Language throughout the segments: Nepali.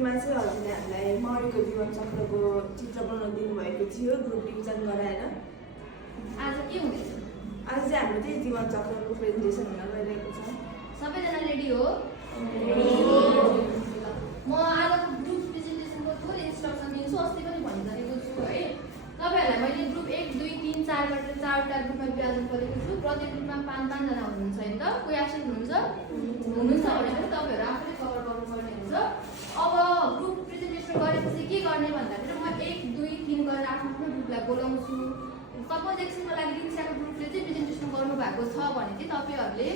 सुरुमा चाहिँ हजुरले हामीलाई मौरीको जीवन चक्रको चित्र बनाउन दिनुभएको थियो ग्रुप डिभिजन गराएर। आज के हुँदैछ? आज चाहिँ हाम्रो चाहिँ जीवन चक्रको प्रेजेन्टेसन हुन गइरहेको छ। सबैजना रेडी हो? म आजको ग्रुप प्रेजेन्टेसनको थोरै इन्स्ट्रक्सन दिन्छु। अस्ति पनि भनिसकेको छु है। तपाईहरुलाई मैले ग्रुप 1 2 3 4 बाट 4वटा ग्रुपमा विभाजन गरेको छु। प्रत्येक ग्रुपमा 5 जना हुनुहुन्छ हैन त? कोही एब्सेन्ट हुनुहुन्छ भने पनि तपाईहरु आफैले कभर गर्नुपर्ने हुन्छ। अब ग्रुप प्रेजेन्टेसन गरेपछि के गर्ने भन्दाखेरि म 1 2 3 गरेर आफ्नो ग्रुपलाई बोलाउँछु। सपोज एकछिनको लागि दिनसाको ग्रुपले चाहिँ प्रेजेन्टेसन गर्नु भएको छ भने चाहिँ तपाईहरुले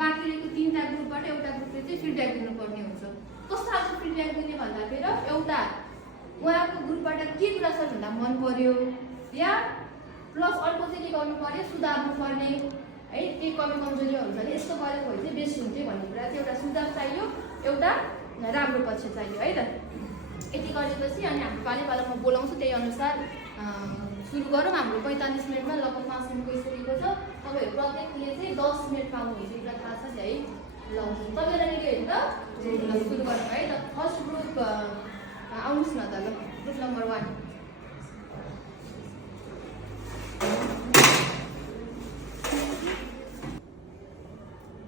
बाँकी रहेको 3टा ग्रुपबाट एउटा ग्रुपले चाहिँ फिडब्याक दिनुपर्ने हुन्छ। कस्तो खालको फिडब्याक दिने भन्दाखेरि एउटा उहाँको ग्रुपबाट के कुरा छ भन्दा मन पर्यो या प्लस अर्को चाहिँ के गर्नु पर्यो सुधार्नु पर्ने है, के कमी कमजोरीहरू छ भने यस्तो गरेको भए चाहिँ बेस्ट हुन्थ्यो भन्ने कुरा चाहिँ एउटा सुझाव चाहियो, एउटा राम्रो पक्ष चाहियो है त। यति गरेपछि अनि हाम्रो पालो म बोलाउँछु, त्यही अनुसार सुरु गरौँ। हाम्रो 45 मिनटमा लगभग 5 मिनट गइसकेको छ। तपाईहरु प्रत्येकले चाहिँ 10 मिनट पाउनुहुन्छ, कुरा थाहा छ है। ल तपाईहरु रेडी होइन त? सुरु गरौँ है त। फर्स्ट ग्रुप आउनुहोस् न त। ल ग्रुप नम्बर 1।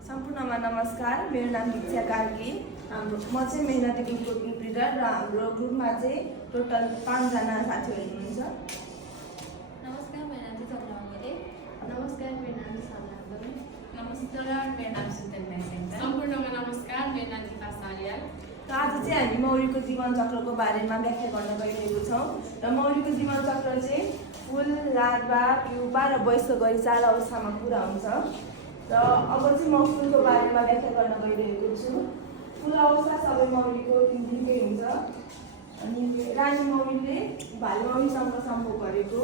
सम्पूर्णमा नमस्कार, मेरो नाम दीक्षा कार्की। म चाहिँ मेहनती ग्रुपको ग्रुप लिडर र हाम्रो ग्रुपमा चाहिँ टोटल 5 जना साथीहरू हुनुहुन्छ। नमस्कार, मेरो नाम चाहिँ चन्द्रमा घिमिरे। नमस्कार, मेरो नाम साधना बरु। नमस्कार, मेरो नाम सुतेन्द्र सेन्टर। सम्पूर्णमा नमस्कार, मेरो नाम दिपा सारियाल। आज चाहिँ हामी मौरीको जीवन चक्रको बारेमा व्याख्या गर्न गइरहेको छौँ र मौरीको जीवन चक्र चाहिँ फुल, लार्भा, प्युपा र वयस्क गरी 4 अवस्थामा पुरा हुन्छ। र अब चाहिँ म फुलको बारेमा व्याख्या गर्न गइरहेको छु। फुल अवस्था सबै मौरीको 3 दिनकै हुन्छ। अनि रानी मौरीले भाले मौरीसँग सम्भोग गरेको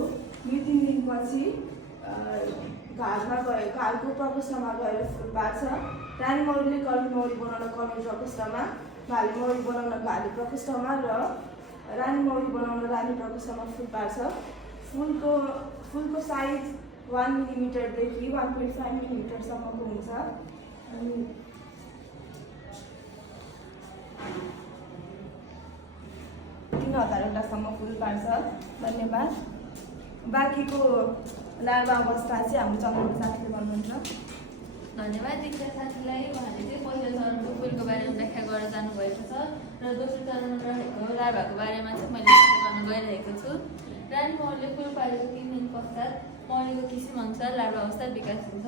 यो 3 दिनपछि घालको प्रकोष्ठमा गएर फुल पार्छ। रानी मौरीले कर्मी मौरी बनाउन कर्मी प्रकोष्ठमा, भाले मौरी बनाउन भाले प्रकोष्ठमा र रानी मौरी बनाउन रानी प्रकोष्ठमा फुल पार्छ। फुलको साइज 1 मिलिमिटरदेखि 1.5 मिलिमिटरसम्मको हुन्छ। अनि 3000वटासम्म फुल पार्छ। धन्यवाद। बाँकीको लार्भा अवस्था चाहिँ हाम्रो चन्द्रमा साथीले भन्नुहुन्छ। धन्यवाद दीक्षा साथीलाई। उहाँले चाहिँ पहिलो चरणको फुलको बारेमा व्याख्या गरेर जानुभएको छ र दोस्रो चरणमा रहेको लार्भाको बारेमा चाहिँ मैले व्याख्या गर्न गइरहेको छु। रानी मौरीले फुल पारेको 3 दिन पश्चात मौरीको किसिम अनुसार लार्भा अवस्था विकास हुन्छ।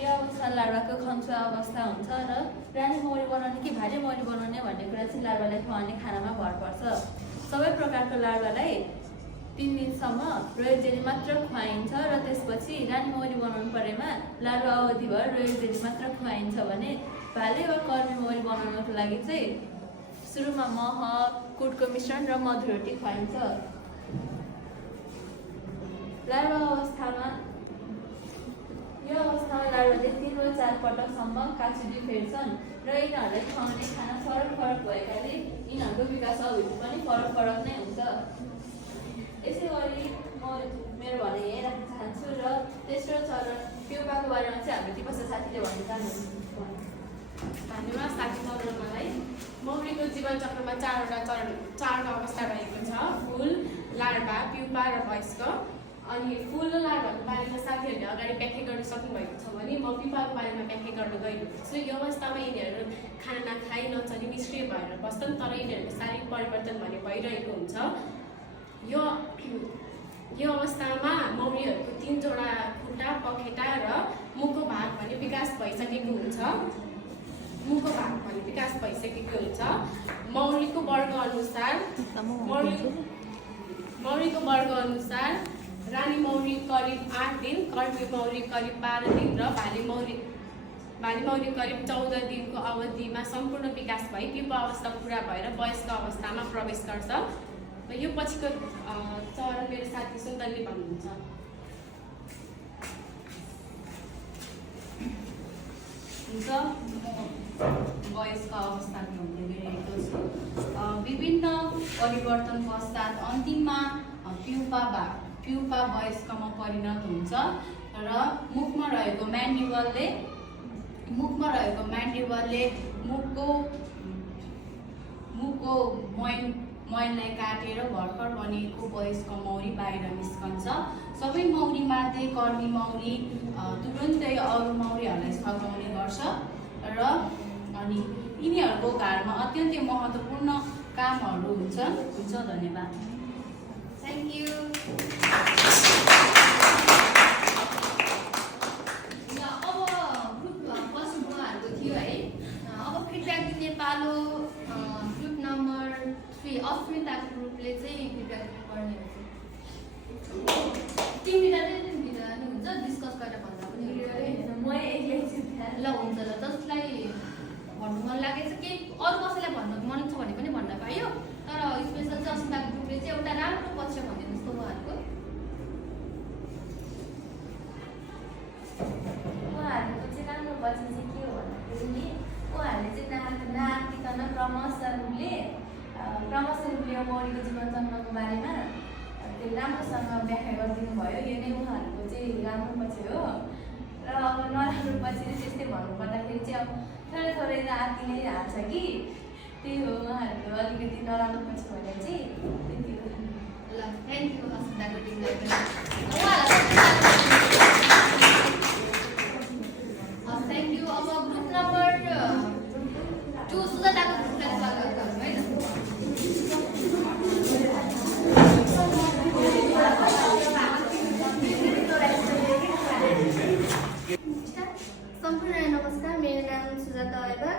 यो अवस्था लार्भाको खम्सुवा अवस्था हुन्छ र रानी मौरी बनाउने कि भाले मौरी बनाउने भन्ने कुरा चाहिँ लार्भालाई खुवाउने खानामा भर पर्छ। सबै प्रकारको लार्भालाई 3 दिनसम्म रोयल जेली मात्र खुवाइन्छ र त्यसपछि रानी मौरी बनाउनु परेमा लार्भा अवधिभर रोयल जेली मात्र खुवाइन्छ भने भाले वा कर्मी मौरी बनाउनको लागि चाहिँ सुरुमा मह, कुटको मिश्रण र मधुरोटी खुवाइन्छ। लार्भा अवस्थामा यो अवस्थामा लार्भाले 3 वा 4 पटकसम्म काचुली फेर्छन् र यिनीहरूलाई खुवाउने खाना फरक भएकाले यिनीहरूको विकास अवधि पनि फरक नै हुन्छ। यसै गरी म मेरो भनाइ यहीँ राख्न चाहन्छु र तेस्रो चरण प्युपाको बारेमा चाहिँ हाम्रो दिपसा साथीले भन्न चाहनुहुन्छ। धन्यवाद साथी चन्द्रमालाई। मौरीको जीवन चक्रमा 4 अवस्था रहेको छ: फुल, लार्भा, प्युपा र वयस्क। अनि फुल र लार्भाको बारेमा साथीहरूले अगाडि व्याख्या गर्न सक्नुभएको छ भने म प्युपाको बारेमा व्याख्या गर्न गइरहेको छु। यो अवस्थामा यिनीहरू खाना नखाई नचली निष्क्रिय भएर बस्छन्, तर यिनीहरूको शारीरिक परिवर्तन भने भइरहेको हुन्छ। यो अवस्थामा मौरीहरूको 3 जोडा खुट्टा, पखेटा र मुखको भाग भने विकास भइसकेको हुन्छ। मौरीको वर्ग अनुसार रानी मौरी करिब 8 दिन, कर्मी मौरी करिब 12 दिन र भाले मौरी करिब 14 दिनको अवधिमा सम्पूर्ण विकास भई प्युपा अवस्था पुरा भएर वयस्क अवस्थामा प्रवेश गर्छ। यो पछिको चरण मेरो साथी सुन्दरले भन्नुहुन्छ। वयस्क अवस्थाको हुँदै गइरहेको छु। विभिन्न परिवर्तन पश्चात अन्तिममा प्युपा वयस्कमा परिणत हुन्छ र मुखमा रहेको म्यान्डिबलले मुखको मैनलाई काटेर भर्खर बनेको वयस्क मौरी बाहिर निस्कन्छ। सबै मौरीमध्ये कर्मी मौरी तुरुन्तै अरू मौरीहरूलाई सघाउने गर्छ र अनि यिनीहरूको घरमा अत्यन्तै महत्त्वपूर्ण कामहरू हुन्छ। धन्यवाद। Thank you. अब ग्रुप फर्स्ट उहाँहरूको थियो है। अब फिडब्याक दिने पालो ग्रुप नम्बर 3 अस्मिताको ग्रुपले चाहिँ फिडब्याक दिनुपर्ने हुन्छ। तिमीले नि हुन्छ डिस्कस गरेर भन्दा पनि म एकैछिन ल हुन्छ ल। जसलाई भन्नु मन लागेको छ केही अरू कसैलाई भन्नु मन छ भने पनि भन्न पायो। तर स्पेसल चाहिँ अस्मिताको ग्रुपले चाहिँ एउटा राम्रो पक्ष भनिदिनु जस्तो उहाँहरूको चाहिँ राम्रो पक्ष चाहिँ के हो भन्दाखेरि नि उहाँहरूले चाहिँ नातिकन क्रमशः रूपले मौरीको जीवन चक्रको बारेमा त्यो राम्रोसँग व्याख्या गरिदिनु भयो। यो नै उहाँहरूको चाहिँ राम्रो पक्ष हो। र अब नराम्रो पक्ष चाहिँ त्यस्तै भन्नुपर्दाखेरि चाहिँ अब थोरै आत्ति नै हाल्छ कि त्यही हो उहाँहरूको अलिकति नराम्रो पक्ष भनेर चाहिँ त्यति हो। ल थ्याङ्क यू अस्मिताको टिमलाई पनि। Thank you. अब ग्रुप नम्बर 2 सुजाताको ग्रुपलाई स्वागत गर्नु है। सम्पूर्ण नमस्कार, मेरो नाम सुजाता ऐबा।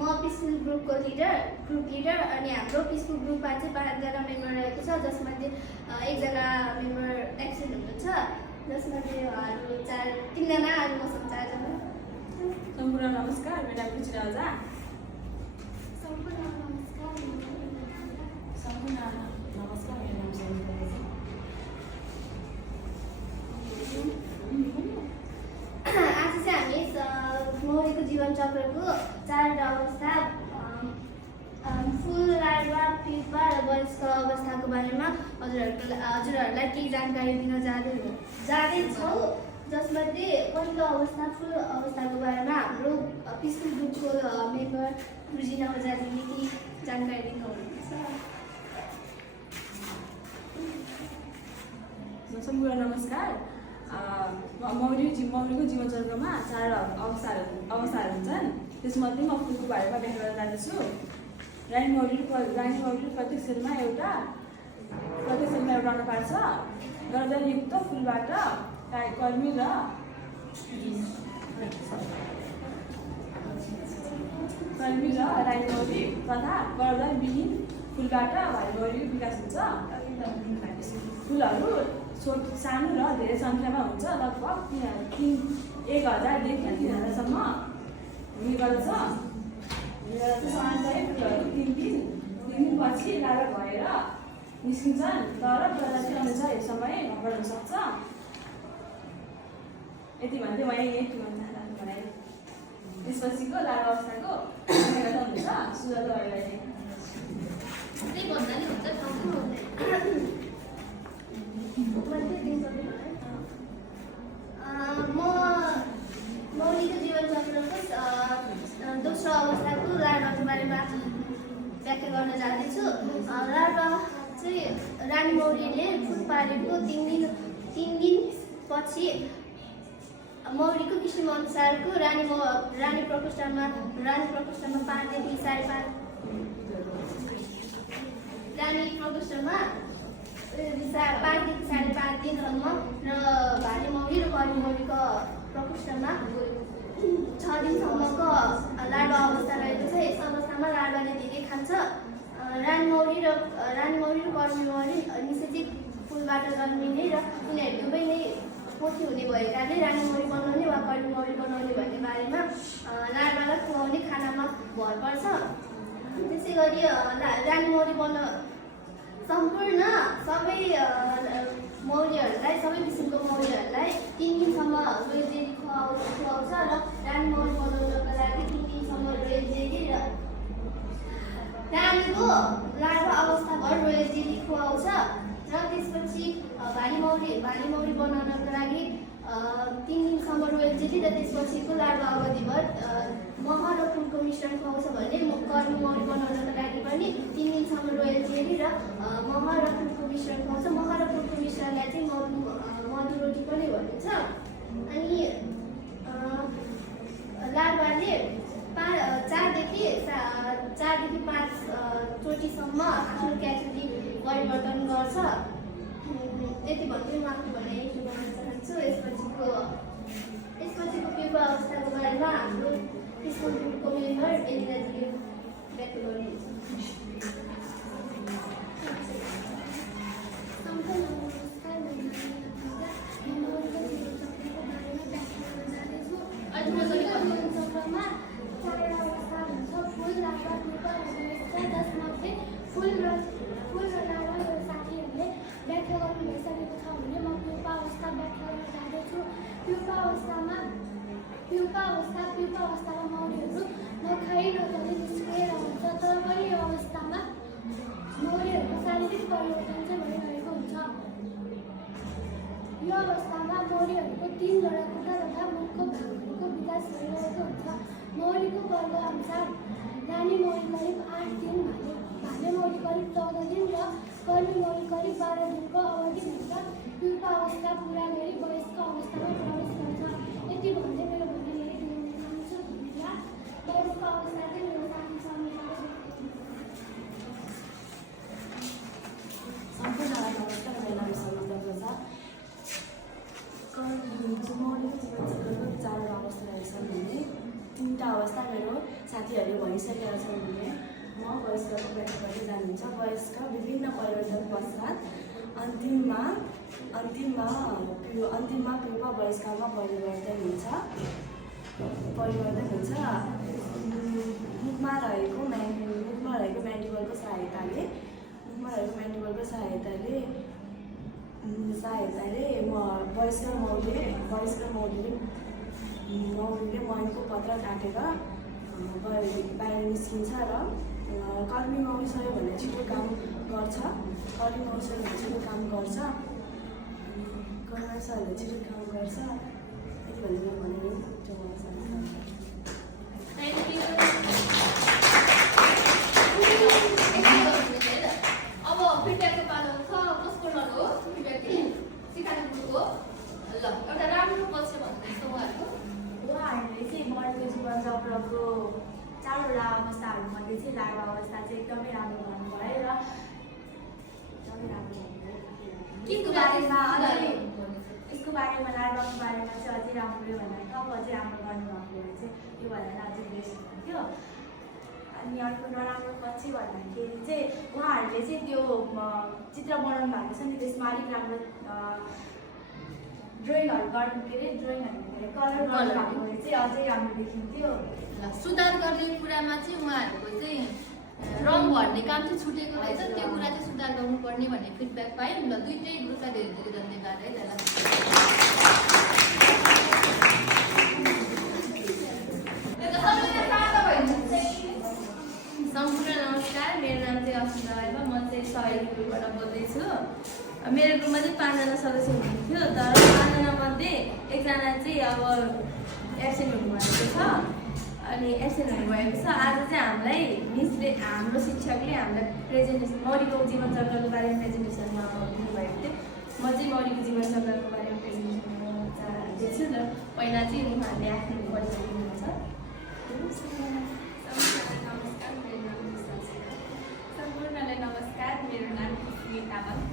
म पिसफुल ग्रुप लिडर अनि हाम्रो पिसफुल ग्रुपमा चाहिँ 5जना मेम्बर रहेको छ, जसमध्ये एकजना मेम्बर एक्सेन्ट हुनुहुन्छ, जसमध्ये उहाँहरू 3जना अनि मसँग 4जना। सम्पूर्ण नमस्कार, मेरो नाम कृष्ण ओझा। सम्पूर्ण नमस्कार, मेरो नाम सरिता ओझा। आज चाहिँ हामी मौरीको जीवन चक्रको 4वटा अवस्था फुल, लार्वा, प्युपा र वयस्क अवस्थाको बारेमा हजुरहरूलाई केही जानकारी दिन जाँदैछौँ, जसमध्ये पहिलो अवस्था फुल अवस्थाको बारेमा हाम्रो पिसफुल ग्रुपको मेम्बर रुजिना ओझाले केही जानकारी दिनुहुन्छ। सम्पूर्ण नमस्कार। मौरीको जीवन चक्रमा 4 अवस्थाहरू हुन्छन्। त्यसमध्ये म फुलको बारेमा व्याख्या गर्न जाँदैछु। रानी मौरी प्रत्येक सेलमा एउटा अन्न पार्छ। गर्दनयुक्त फुलबाट कर्मी र रानी मौरी तथा गर्दनविहीन फुलबाट भारी मौरीको विकास हुन्छ। फुलहरू सानो र धेरै सङ्ख्यामा हुन्छ, लगभग 1000देखि 3000सम्म हुने गर्दछ। सामान्यतया फुलहरू 3 दिनपछि लार्वा भएर निस्किन्छन्, तर प्रजाति अनुसार यो समय घट्बड हुन सक्छ। यति भन्दै म यही भने त्यसपछिको लार्वा अवस्थाको हुन्छ सुजाता ओझाले। त्यही भन्दा नि हुन्छ म मौरीको जीवन चक्रको दोस्रो अवस्थाको लार्वाको बारेमा व्याख्या गर्न जाँदैछु। लार्वा चाहिँ रानी मौरीले फुल पारेको 3 दिनपछि मौरीको किसिम अनुसारको रानी प्रकोष्ठमा 5 देखि 5.5 रानी प्रकोष्ठमा 5 देखि 5.5 दिनसम्म र भाले मौरी र कर्मी मौरीको प्रकोष्ठमा 6 दिनसम्मको लार्वा अवस्था रहेको छ। यस अवस्थामा लार्वाले धेरै खान्छ। रानी मौरी र कर्मी मौरी निषेधित फुलबाट जन्मिने र उनीहरू दुवै नै पोथी हुने भएकाले रानी मौरी बनाउने वा कर्मी मौरी बनाउने भन्ने बारेमा लार्वालाई खुवाउने खानामा भर पर्छ। त्यसै गरी रानी मौरी सम्पूर्ण सबै मौरीहरूलाई, सबै किसिमको मौरीहरूलाई 3 दिनसम्म रोयल जेली खुवाउँछ र रानी मौरी बनाउनको लागि 3 दिनसम्म रोयल जेली र रानीको लार्वा अवस्थाभर रोयल जेली खुवाउँछ र त्यसपछि भाले मौरी बनाउनको लागि 3 दिनसम्म रोयल जेली र त्यसपछिको लार्वा अवधिभर मह र फुलको मिश्रण खुवाउँछ भने कर्मी मौरी बनाउनको लागि पनि 3 दिनसम्म रोयल जेली र मह र फुलको मिश्रण खुवाउँछ। मह र फुलको मिश्रणलाई चाहिँ मधु रोटी पनि भनिन्छ। अनि लार्वाले 4देखि 5 चोटिसम्म आफ्नो क्याटेगोरी परिवर्तन गर्छ। यति भन्दै म आफ्नो भनाइ सुरु गर्न चाहन्छु। यसपछिको प्युपा अवस्थाको बारेमा हाम्रो स्कुलको मेम्बर एलिनाजीले व्यक्त गर्नुहुन्छ। प्युपा अवस्थामा मौरीहरू नखाई नगरी निस्किएर हुन्छ, तर पनि यो अवस्थामा मौरीहरूको शारीरिक परिवर्तन चाहिँ भइरहेको हुन्छ। यो अवस्थामा मौरीहरूको 3वटा खुट्टा तथा मुखको भागहरूको विकास भइरहेको हुन्छ। मौरीको वर्ग अनुसार नानी मौरी करिब 8 दिन, भाले मौरी करिब 14 दिन र कर्मी मौरी करिब 12 दिनको अवधिभित्र प्युपा अवस्था पुरा गरी वयस्क अवस्थामा प्रवेश गर्छ। यति भन्दै मेरो भनाइ यही दिन चाहन्छु। वयस्क अवस्था चाहिँ मेरो साथी सम्पूर्णलाई नमस्कार। मेरो नाम समिता प्रसाद। मौरीको जीवनचक्रको 4वटा अवस्थाहरू छन् भने 3वटा अवस्था मेरो साथीहरूले भनिसकेका छन् भने म वयस्कको व्याख्या गर्दै जानुहुन्छ। वयस्क विभिन्न परिवर्तन पश्चात अन्तिममा प्युपा वयस्कमा परिवर्तन हुन्छ। मुखमा रहेको म्यान्डिबलको सहायताले वयस्क मौरीले मनको पत्र काटेर बाहिर निस्किन्छ र कर्मी मौरी सबैभन्दा छिटो काम गर्छ। यति भनेर भनेर अब फिडब्याकको पालो छ। कसको लड हो फिडब्याक? सिकाउनुको ल एउटा राम्रो पक्ष भन्नुहुन्छ उहाँहरूको। उहाँहरूले चाहिँ मौरीको जीवनचक्रको 4वटा अवस्थाहरूमध्ये चाहिँ लार्वा अवस्था चाहिँ एकदमै राम्रो भन्नुभयो र केको बारेमा यसको बारेमा लार्वाको बारेमा चाहिँ अझै राम्रो भनेर थप अझै राम्रो गर्नुभएको भए चाहिँ यो भनेर अझै बेस्ट हुन्थ्यो। अनि अर्को नराम्रो पक्ष भन्दाखेरि चाहिँ उहाँहरूले चाहिँ त्यो चित्र बनाउनु भएको छ नि, त्यसमा अलिक राम्रो ड्रइङहरू गर्नु कलर गर्नुभएको भए चाहिँ अझै राम्रो देखिन्थ्यो। सुधार गर्ने कुरामा चाहिँ उहाँहरूको चाहिँ रङ भर्ने काम चाहिँ छुटेको रहेछ। त्यो कुरा चाहिँ सुधार गर्नुपर्ने भन्ने फिडब्याक पायौँ। ल दुईटै ग्रुपलाई धेरै धेरै धन्यवाद है त्यसलाई। सम्पूर्ण नमस्कार। मेरो नाम चाहिँ अस्मिता राईमा। म चाहिँ सहयोग ग्रुपबाट बोल्दैछु। मेरो ग्रुपमा चाहिँ 5जना सदस्य हुनुहुन्थ्यो, तर 5जना मध्ये एकजना चाहिँ अब एब्सेन्ट हुनुभएको छ। अनि एब्सेन्ट हुनुभएको छ। आज चाहिँ हामीलाई हाम्रो शिक्षकले हामीलाई प्रेजेन्टेसन मौरीको जीवनचक्रको बारेमा प्रेजेन्टेसन दिनुभएको थियो। म चाहिँ मौरीको जीवनचक्रको बारेमा प्रेजेन्टेसन गर्न चाहन्छु र पहिला चाहिँ उहाँहरूले आफ्नो परिचय दिनुहुन्छ। सम्पूर्णलाई नमस्कार। मेरो नाम स्मिता तामाङ।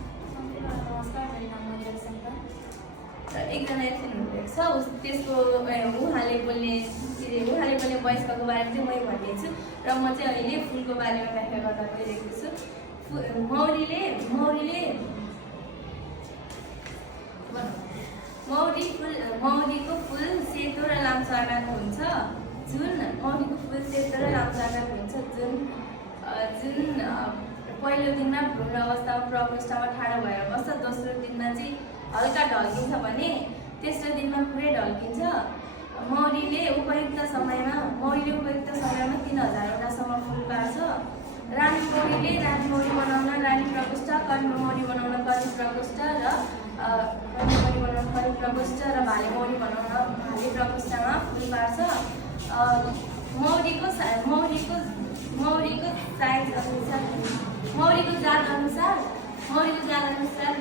नमस्कार, मेरो नाम मन्दिर शङ्कर। र एकजना एब्सेन्ट हुनुभएको छ। त्यसको उहाँले बोल्ने वयस्कको बारेमा चाहिँ मै भनिदिन्छु र म चाहिँ अहिले फुलको बारेमा व्याख्या गर्न गइरहेको छु। मौरीको फुल सेतो र लाम्चो आकारको हुन्छ। जुन पहिलो दिनमा भ्रूण अवस्थामा प्रकोष्ठमा ठाडो भएर बस्छ। दोस्रो दिनमा चाहिँ हल्का ढल्किन्छ भने तेस्रो दिनमा पुरै ढल्किन्छ। मौरीले उपयुक्त समयमा 3000वटासम्म फुल पार्छ। रानी मौरीले रानी मौरी बनाउन रानी प्रकोष्ठ, कर्मी मौरी बनाउन कर्मी प्रकोष्ठ र भाले मौरी बनाउन भाले प्रकोष्ठमा फुल पार्छ। मौरीको साइज अनुसार मौरीको जात अनुसार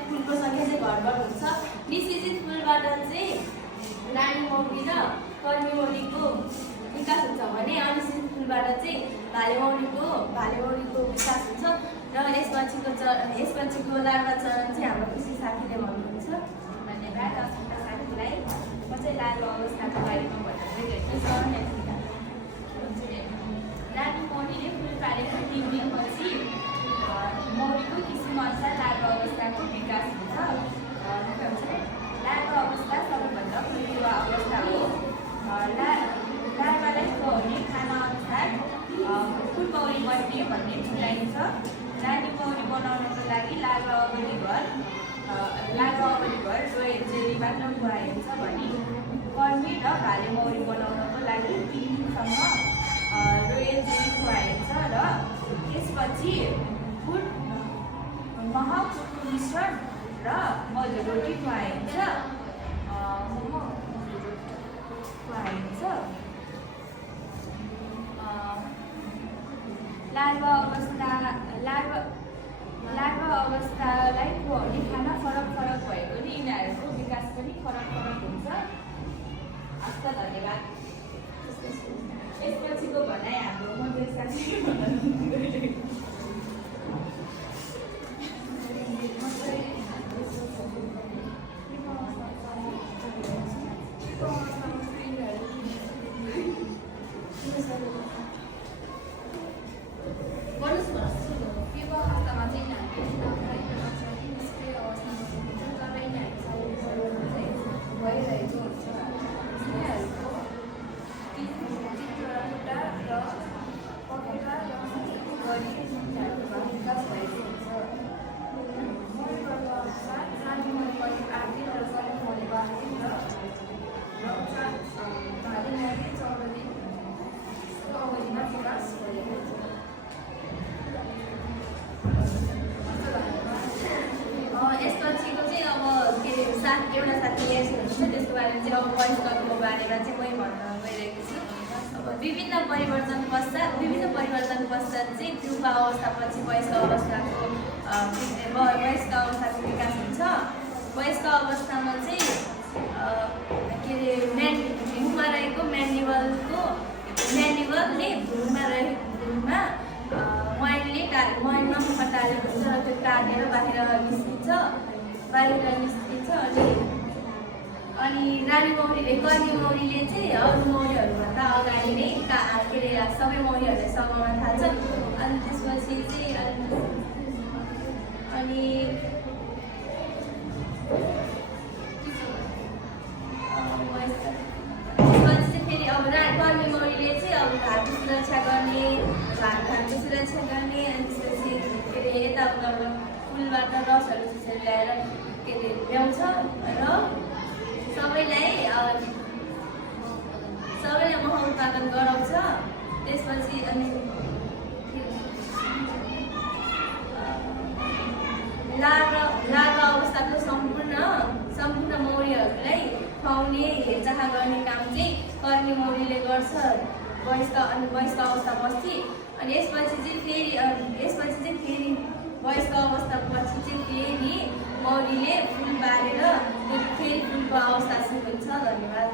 फुलको सङ्ख्या चाहिँ घटबड हुन्छ। निश्चित फुलबाट चाहिँ रानी मौरी र कर्मी मौरीको विकास हुन्छ भने अनिश्चित फुलबाट चाहिँ भाले मौरीको विकास हुन्छ। र यसपछिको लार्वा चरण चाहिँ हाम्रो कृषि साथीले भन्नुहुन्छ। धन्यवाद। अस्मिता साथीलाई म चाहिँ लार्वा अवस्थाको बारेमा भन्न गइरहेको छु। रानी मौरीले फुल पारेको 3 दिनपछि मौरीको किसिमअनुसार लार्वा अवस्थाको विकास हुन्छ। लार्वा अवस्था सबैभन्दा फुलिवा अवस्था हो। लार्वालाई खुवाउने खानाअनुसार फुल मौरी बस्ने भन्ने ठुलाइन्छ। रानी मौरी बनाउनको लागि लार्वा अगाडि घर रोयल जेलीबाट खुवाइन्छ भने कर्मी र भाले मौरी बनाउनको लागि 3 दिनसम्म रोयल जेली खुवाइन्छ र त्यसपछि महफुलको मिश्रण र मधुर रोटी खुवाइन्छ। लार्वा अवस्थालाई खुवाउने खाना फरक भएकोले यिनीहरूको विकास पनि फरक हुन्छ। हस्त धन्यवाद। यसपछिको भनाइ हाम्रो मधुर साथीले भन्न गइरहेको छ। यसपछिको चाहिँ अब एउटा साथीले सोध्नुहुन्छ त्यसको बारेमा चाहिँ अब वयस्कको बारेमा चाहिँ मै भन्न गइरहेको छु। अब विभिन्न परिवर्तन पश्चात चाहिँ प्युपा अवस्थापछि वयस्क अवस्थाको विकास हुन्छ। वयस्क अवस्थामा चाहिँ भ्रूणमा रहेको म्यान्युअलले भ्रूणमा मैनमा मुख टालेको हुन्छ र त्यो टालेर बाहिर निस्किन्छ। अनि कर्मी मौरीले चाहिँ अरू मौरीहरूभन्दा अगाडि नै सबै मौरीहरूलाई सघाउन थाल्छ। अनि त्यसपछि चाहिँ फेरि अब कर्मी मौरीले चाहिँ अब घाटको सुरक्षा गर्ने अनि त्यसपछि यताउता फुलबाट रसहरू चुसेर ल्याएर ल्याउँछ र सबैलाई मह उत्पादन गराउँछ। त्यसपछि लार्वा अवस्थाको सम्पूर्ण मौरीहरूलाई खुवाउने हेरचाह गर्ने काम चाहिँ कर्मी मौरीले गर्छ वयस्क अवस्थापछि। अनि यसपछि चाहिँ फेरि वयस्क अवस्थापछि चाहिँ फेरि मौरीले फुल बारेर फेरि फुलको अवस्था सिकिन्छ। धन्यवाद।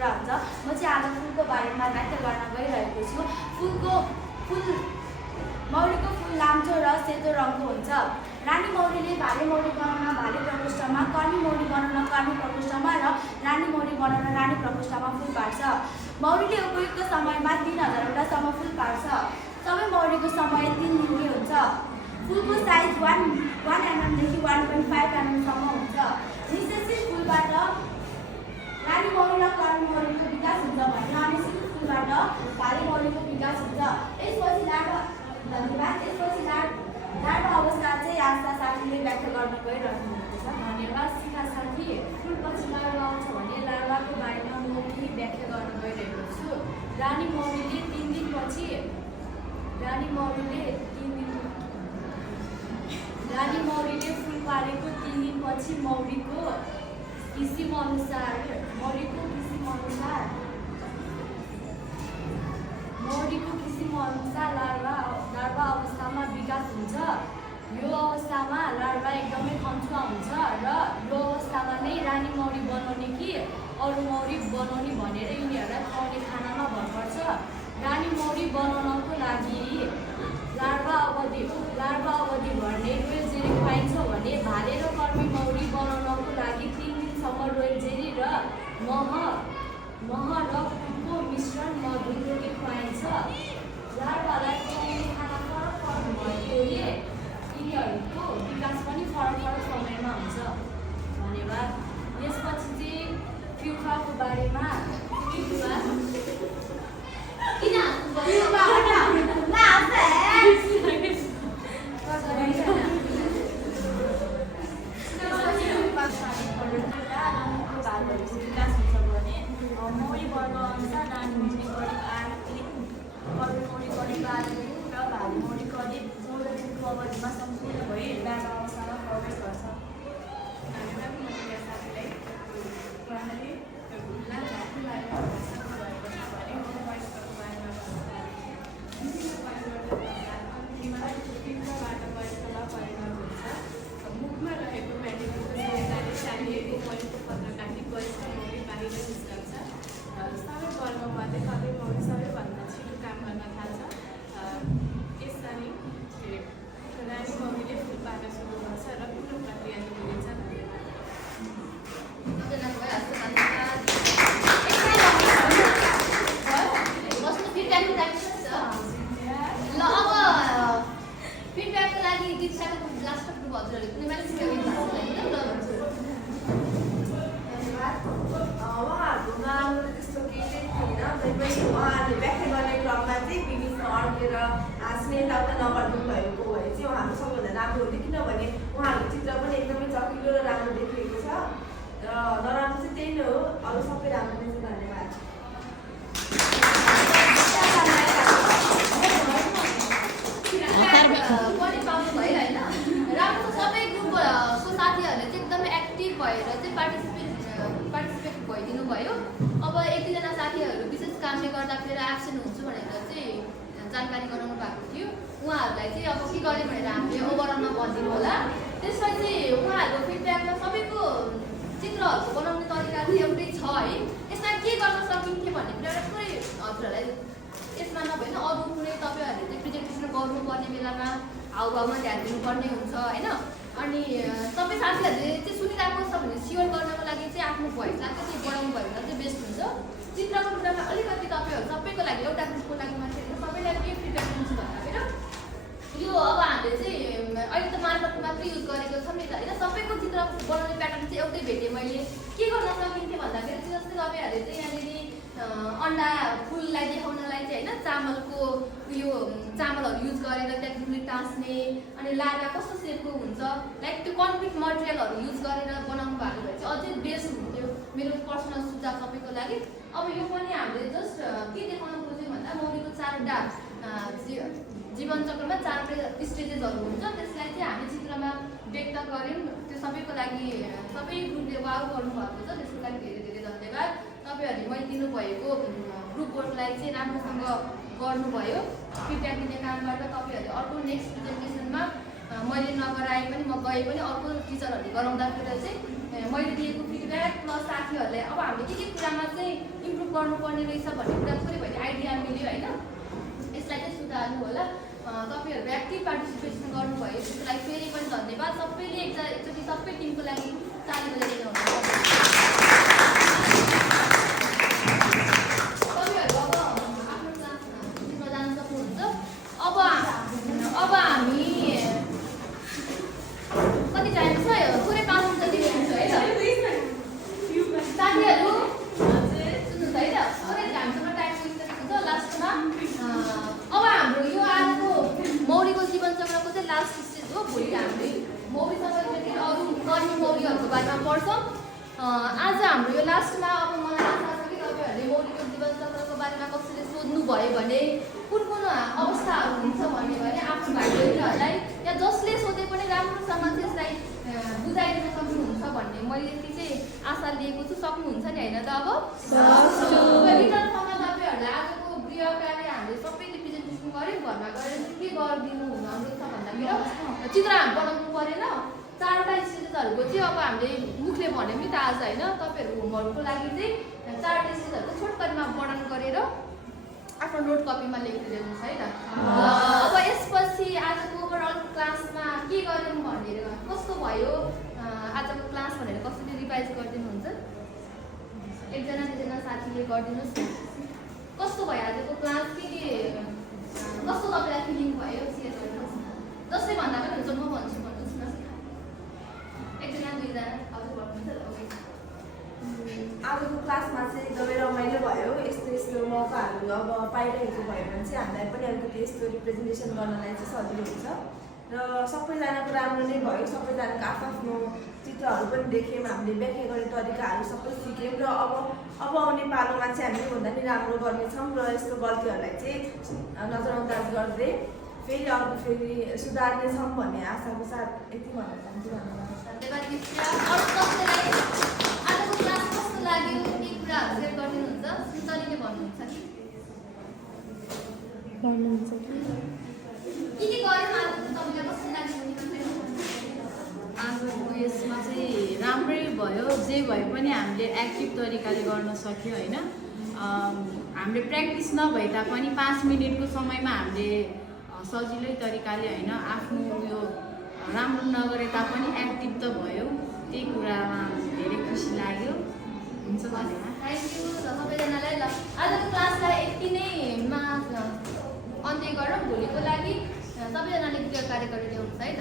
कुरा हुन्छ। म चाहिँ आज फुलको बारेमा व्याख्या गर्न गइरहेको छु। मौरीको फुल लाम्चो र सेतो रङको हुन्छ। रानी मौरीले भाले मौरी बनाउन भाले प्रकोष्ठमा, कर्मी मौरी बनाउन कर्मी प्रकोष्ठमा र रानी मौरी बनाउन रानी प्रकोष्ठमा फुल पार्छ। मौरीले उपयुक्त समयमा 3000वटासम्म फुल पार्छ। सबै मौरीको समय 3 दिनकै हुन्छ। फुलको साइज 1 mm देखि 1.5 mm सम्म हुन्छ। निषेचित फुलबाट रानी मौरी र कर्मी मौरीको विकास हुन्छ भने अनिश्चित फुलबाट भाले मौरीको विकास हुन्छ। यसपछि लार्भा अवस्था चाहिँ आस्था साथीले व्याख्या गर्न गइरहनुहुन्छ। धन्यवाद शिखा साथी। फुलपछि लार्भा आउँछ भने लार्भाको बारेमा म केही व्याख्या गर्न गइरहेको छु। रानी मौरीले 3 दिनपछि फुल पारेको 3 दिनपछि मौरीको किसिम अनुसार लार्भा अवस्थामा विकास हुन्छ। यो अवस्थामा लार्भा एकदमै कञ्चुवा हुन्छ र यो अवस्थामा नै रानी मौरी बनाउने कि अरू मौरी बनाउने भनेर यिनीहरूलाई खुवाउने खानामा भर पर्छ। रानी मौरी बनाउनको लागि लार्भा अवधि भर्ने रोयल जेली खुवाइन्छ भने भाले र कर्मी मौरी बनाउनको लागि 3 दिनसम्म रोयल जेली र मह र फुलको मिश्रण मधुरोटी खुवाइन्छ। लार्भालाई खुवाउने खाना फरक भएकोले यिनीहरूको विकास पनि फरक समयमा हुन्छ। धन्यवाद। यसपछि चाहिँ प्युपाको बारेमा विकास हुन्छ भने मौरी वर्ग अनुसार रानी मौरी करिब 8 दिन, कर्मी मौरी करिब 12 दिन र भाले मौरी करिब 14 दिनको अवधिमा सम्पूर्ण भई लार्भा अवस्थामा प्रवेश गर्छ। मुखमा रहेको मेडिकल शारीरिक पत्रकाटी वयस्क मौरी बाहिर निस्कन्छ। सबै वर्गमध्ये कर्मी मौरी सबैभन्दा छिटो काम गर्न थाल्छ। यसरी रानी मौरीले फुल पार्न सुरु गर्छ र पूर्ण प्रक्रिया निस्किन्छ। ल अब फिडब्याकको लागि दीक्षाको लास्ट अफ ग्रुप हजुरहरूले कुनै मान्छे सिकाइदिनु उहाँहरूको नामहरू त्यस्तो केही चाहिँ थिएन। तैपनि उहाँहरूले व्याख्या गर्ने क्रममा चाहिँ बिबिसँग अड्केर हाँस्ने टाउका नगरिदिनु भएको भए चाहिँ उहाँहरू सबैभन्दा राम्रो हुन्थ्यो। किनभने उहाँहरूको चित्र पनि एकदमै चकिलो र राम्रो देखिएको छ र नराम्रो चाहिँ त्यही नै हो। अरू सबै राम्रो नै छ। धन्यवाद। पनि पाउनु भयो होइन। राम्रो छ। सबै ग्रुपको साथीहरूले चाहिँ एकदमै एक्टिभ भएर चाहिँ पार्टिसिपेट भइदिनु भयो। अब 1-2जना साथीहरू विशेष कामले गर्दाखेरि एब्सेन्ट हुन्छु भनेर चाहिँ जानकारी गराउनु भएको थियो। उहाँहरूलाई चाहिँ अब के गर्ने भनेर हामीले ओभरअलमा भनिदिनु होला। त्यसपछि उहाँहरूको फिडब्याकमा सबैको चित्रहरूको बनाउने तरिका चाहिँ एउटै छ है। यसमा के गर्न सकिन्थ्यो भन्ने कुरा एउटा पुरै हजुरहरूलाई यसमा नभएन अरू कुनै तपाईँहरूले चाहिँ प्रेजेन्टेसन गर्नुपर्ने बेलामा हाउभावमा ध्यान दिनुपर्ने हुन्छ होइन। अनि सबै साथीहरूले चाहिँ सुनिरहेको छ भने स्योर गर्नको लागि चाहिँ आफ्नो भोइसलाई चाहिँ बढाउनु भयो भने चाहिँ बेस्ट हुन्छ। चित्रको कुरामा अलिकति तपाईँहरू सबैको लागि एउटा ग्रुपको लागि मात्रै होइन, सबैलाई के प्रिपेयर दिन्छु भन्दाखेरि यो अब हामीले चाहिँ अहिले त मार्फत मात्रै युज गरेको छौँ नि त होइन। सबैको चित्र बनाउने प्याटर्न चाहिँ एउटै भेटेँ मैले। के गर्न सकिन्थ्यो भन्दाखेरि चाहिँ जस्तै तपाईँहरूले चाहिँ यहाँनिर अन्डा फुललाई देखाउनलाई चाहिँ होइन चामलको उयो चामलहरू युज गरेर त्यहाँ टाँस्ने अनि लार्भा कस्तो सेपको हुन्छ लाइक त्यो कन्क्रिट मटेरियलहरू युज गरेर बनाउनु भएको भए चाहिँ अझै बेस्ट हुन्थ्यो। मेरो पर्सनल सुझाव सबैको लागि। अब यो पनि हामीले जस्ट के देखाउन खोज्यौँ भन्दा मौरीको 4वटा जीवन चक्रमा 4वटा स्टेजेसहरू हुन्छ। त्यसलाई चाहिँ हामी चित्रमा व्यक्त गऱ्यौँ। त्यो सबैको लागि सबै ग्रुपले वाउ गर्नुभएको छ। त्यसको लागि धेरै धेरै धन्यवाद। तपाईँहरूले मैले दिनुभएको ग्रुप वर्कलाई चाहिँ राम्रोसँग गर्नुभयो। फिडब्याक दिने कामबाट तपाईँहरूले अर्को नेक्स्ट प्रेजेन्टेसनमा मैले नगराए पनि म गए पनि अर्को टिचरहरूले गराउँदाखेरि चाहिँ मैले दिएको फिडब्याक प्लस साथीहरूले अब हामीले के कुरामा चाहिँ इम्प्रुभ गर्नुपर्ने रहेछ भन्ने कुरा थोरै भए आइडिया मिल्यो होइन। यसलाई चाहिँ सुधार्नु होला। तपाईँहरू एक्टिभ पार्टिसिपेसन गर्नुभयो त्यसको लागि फेरि पनि धन्यवाद। सबैले एकचोटि सबै टिमको लागि ताली बजाइदिनु होला। तपाईँहरू अब आफ्नो क्लासमा जान सक्नुहुन्छ। अब हामी कति टाइम छ? थोरै 5 मिनट जति हुन्छ है त साथीहरू, सुन्नुहोस् है त, थोरै हामीसँग टाइम हुन्छ लास्टमा। अब हाम्रो यो आजको मौरीको जीवन चक्रको चाहिँ लास्ट स्टेज हो। भोलि हामीले मौरीसँग रिलेटेड अरू कर्मी मौरीहरूको बारेमा पढ्छौँ। आज हाम्रो यो लास्टमा अब मलाई आशा छ कि तपाईँहरूले मौरीको जीवन चक्रको बारेमा कसैले सोध्नुभयो भने कुन कुन अवस्थाहरू हुन्छ भन्ने भने आफ्नो भाइ बहिनीहरूलाई या जसले सोधे पनि राम्रोसँग त्यसलाई बुझाइदिन सक्नुहुन्छ भन्ने मैले यति चाहिँ आशा लिएको छु। सक्नुहुन्छ नि होइन त? अब रिटर्नसँग तपाईँहरूलाई आजको गृह कार्य हामीले सबैले प्रेजेन्टेसन गऱ्यौँ। घरमा गएर चाहिँ के गरिदिनु हुनुहुन्छ भन्दाखेरि चित्र हामी बनाउनु परेन। 4वटा स्टेजहरूको चाहिँ अब हामीले मुखले भन्यौँ नि त आज होइन। तपाईँहरूको होमवर्कको लागि चाहिँ 4वटा स्टेजहरूको छोटकरीमा वर्णन गरेर आफ्नो नोट कपीमा लेखिदिनुहोस् है त। अब यसपछि आजको ओभरअल क्लासमा के गऱ्यौँ भनेर कस्तो भयो आजको क्लास भनेर कसैले रिभाइज गरिदिनुहुन्छ? एकजना दुईजना साथीले गरिदिनुहोस् न। कस्तो भयो आजको क्लास? के कस्तो तपाईँलाई फिलिङ भयो सेयर गर्नुहोस् न। जसले भन्दा पनि हुन्छ, म भन्छु भन्नुहोस् न। एकजना दुईजना हजुर भन्नुहुन्छ। आजको क्लासमा चाहिँ एकदमै रमाइलो भयो। यस्तो मौकाहरू अब पाइरहेको भयो भने चाहिँ हामीलाई पनि अलिकति यस्तो रिप्रेजेन्टेसन गर्नलाई चाहिँ सजिलो हुन्छ र सबैजनाको राम्रो नै भयो। सबैजनाको आफ्नो चित्रहरू पनि देख्यौँ, हामीले व्याख्या गर्ने तरिकाहरू सबै सिक्यौँ र अब आउने पालोमा चाहिँ हामीले भन्दा नि राम्रो गर्नेछौँ र यस्तो गल्तीहरूलाई चाहिँ नजरअन्दाज गर्दै फेरि सुधार्नेछौँ भन्ने आशाको साथ यति भन्न चाहन्छु। धन्यवाद मित्र। अरू कसैलाई आजको क्लास कस्तो लाग्यो केही कुराहरू सेयर गरिदिनुहुन्छ? सुन्तलीले भन्नुहुन्छ कि के गऱ्यौँ आज तपाईँलाई कस्तो लाग्यो? आजको यसमा चाहिँ राम्रै भयो। जे भए पनि हामीले एक्टिभ तरिकाले गर्न सक्यो होइन। हामीले प्र्याक्टिस नभए तापनि 5 मिनटको समयमा हामीले सजिलै तरिकाले होइन आफ्नो उयो राम्रो नगरे तापनि एक्टिभ त भयो। त्यही कुरामा धेरै खुसी लाग्यो। हुन्छ धन्यवाद। थ्याङ्क यू सबैजनालाई। ल आजको क्लासलाई यति नै अन्त्य गरौँ। भोलिको लागि सबैजनाले गृह कार्य गरेर ल्याउनुहोस् है त।